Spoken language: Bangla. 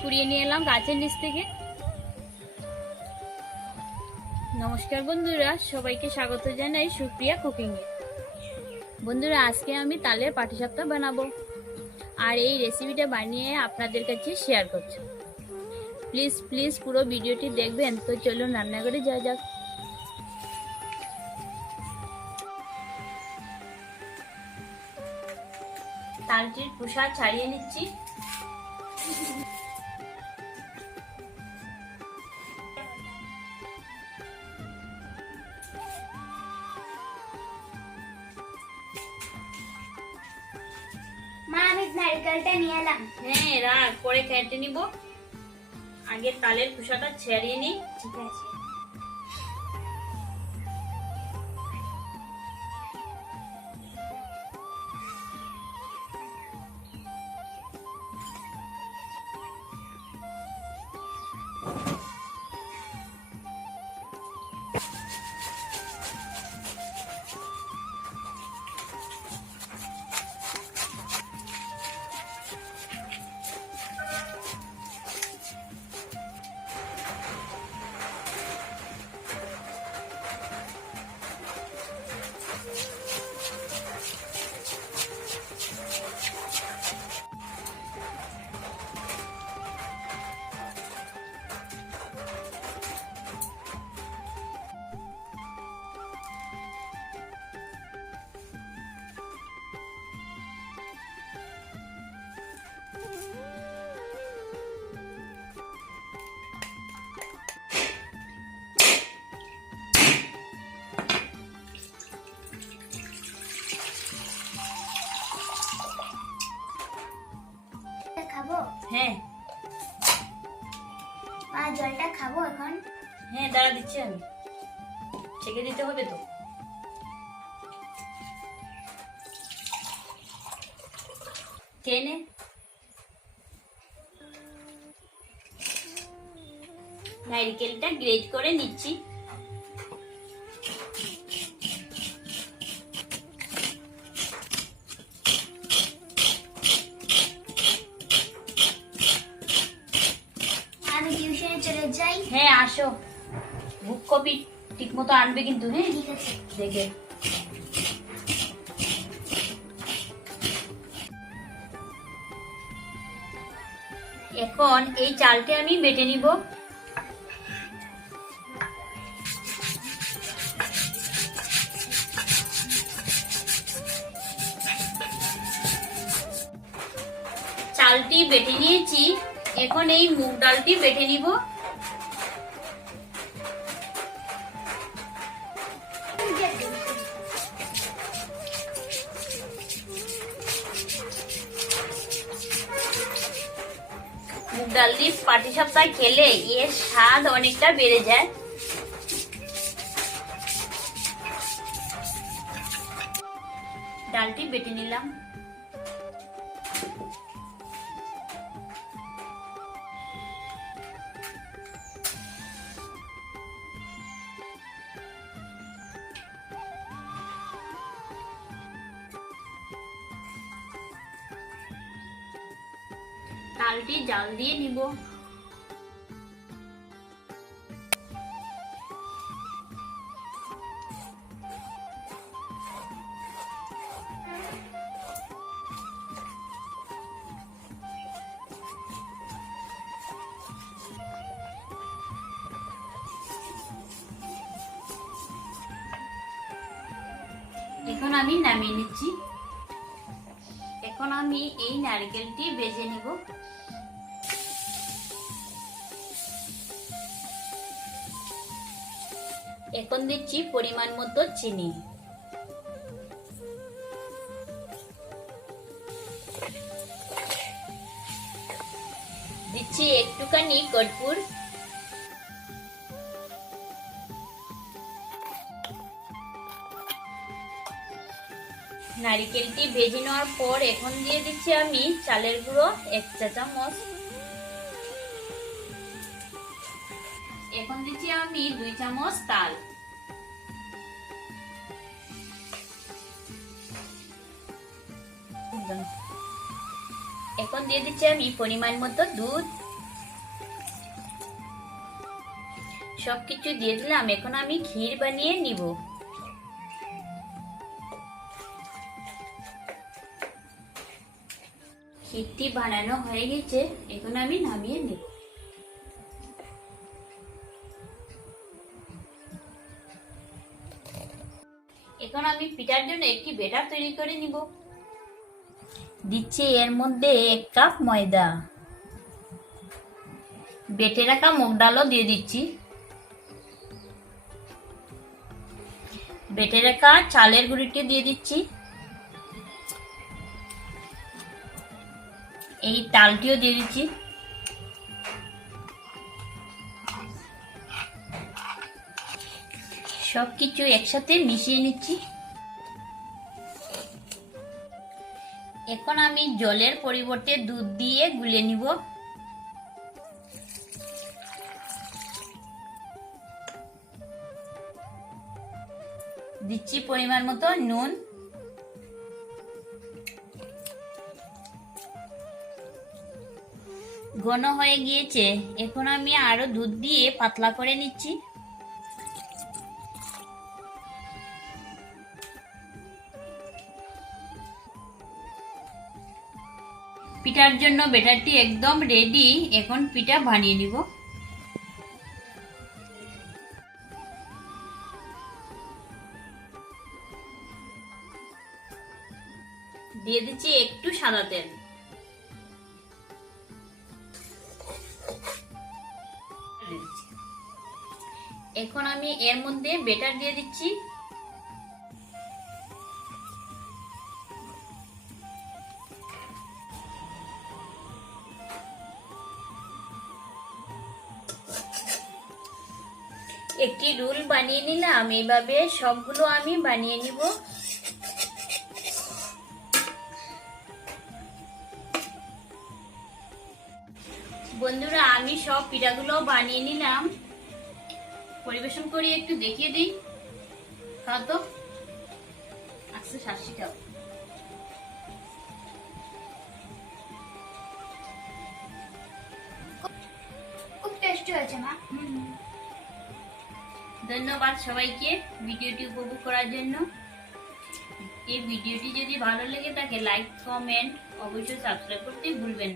কুড়িয়ে নিয়ে এলাম গাছের নিচ থেকে। নমস্কার বন্ধুরা, সবাইকে স্বাগত জানাই সুপ্রিয়া কুকিং এ। বন্ধুরা, আজকে আমি তালের পাটিসাপটা বানাবো আর এই রেসিপিটা বানিয়ে আপনাদের কাছে শেয়ার করছি। প্লিজ প্লিজ পুরো ভিডিওটি দেখবেন। তো চলুন রান্না করে যাওয়া যাক। তালটির খোসা ছাড়িয়ে নিচ্ছি। মা, আমি নারকেলটা নিয়ে এলাম। হ্যাঁ, রাখ, পরে কেটে নিব। আগে তালের খোসাটা ছাড়িয়ে নিই। ঠিক আছে। খাবো? হ্যাঁ। মা, জলটা খাবো এখন? হ্যাঁ, দাঁড়া দিচ্ছি আমি। ছেঁকে দিতে হবে তো। খেয়ে নে। নারকেলটা গ্রেট করে নিচ্ছি। আমি টিউশনে চলে যাই। হ্যাঁ, আসো। বুক কপি ঠিক মতো আনবে কিন্তু। হ্যাঁ, ঠিক আছে। দেখে। এখন এই চালটা আমি বেটে নিব। চালটি বেটে নিয়েছি। এখন এই মুগ ডালটি বেটে নিব। মুগ ডাল দিয়ে পাটিসাপটা খেলে এর স্বাদ অনেকটা বেড়ে যায়। ডালটি বেটে নিলাম। ডালটি জাল দিয়ে নিব। এখন আমি নামিয়ে নিচ্ছি। এখন আমি এই নারকেলটি ভেজে নিব। এখন দিচ্ছি পরিমাণ মতো চিনি। দিচ্ছি একটুখানি কর্পূর। নারকেলটি ভেজে নেওয়ার পর এখন দিয়ে দিচ্ছি আমি চালের গুঁড়ো 1 চা চামচ। এখন দিচ্ছি আমি 2 চামচ তাল। এখন দিয়ে দিচ্ছি আমি পরিমাণ মতো দুধ। সবকিছু দিয়ে দিলাম। এখন আমি ক্ষীর বানিয়ে নিব। ক্ষীরটি বানানো হয়ে গেছে, এখন আমি নামিয়ে নিব। এখন আমি পিঠার জন্য একটি ব্যাটার তৈরি করে নিব। দিচ্ছি এর মধ্যে 1 কাপ ময়দা, বেটে রাখা মুগ ডালও দিয়ে দিচ্ছি, বেটে রাখা চালের গুঁড়িটি দিয়ে দিচ্ছি, এই তালটিও দিয়ে দিচ্ছি, সবকিছু একসাথে মিশিয়ে নিচ্ছি। এখন আমি জলের পরিবর্তে দুধ দিয়ে গুলে নিব। দিচ্ছি পরিমাণ মতো নুন, ঘন হয়ে গিয়েছে, এখন আমি আরো দুধ দিয়ে পাতলা করে নিচ্ছি। পিঠার জন্য ব্যাটারটি একদম রেডি। এখন পিঠা বানিয়ে নিব। দিয়ে দিচ্ছি একটু সাদা তেল। এখন আমি এর মধ্যে ব্যাটার দিয়ে দিচ্ছি। একটি রোল বানিয়ে নিলাম। এইভাবে সবগুলো আমি বানিয়ে নিব। বন্ধুরা, আমি সব পিঠাগুলো বানিয়ে নিলাম। পরিবেশন করে একটু দেখিয়ে দিই। খাও তো, আচ্ছা শাশি খাও। খুব টেস্টি হয়েছে মা। ধন্যবাদ সবাইকে ভিডিওটি উপভোগ করার জন্য। এই ভিডিওটি যদি ভালো লেগে থাকে লাইক, কমেন্ট, অবশ্যই সাবস্ক্রাইব করতে ভুলবেন না।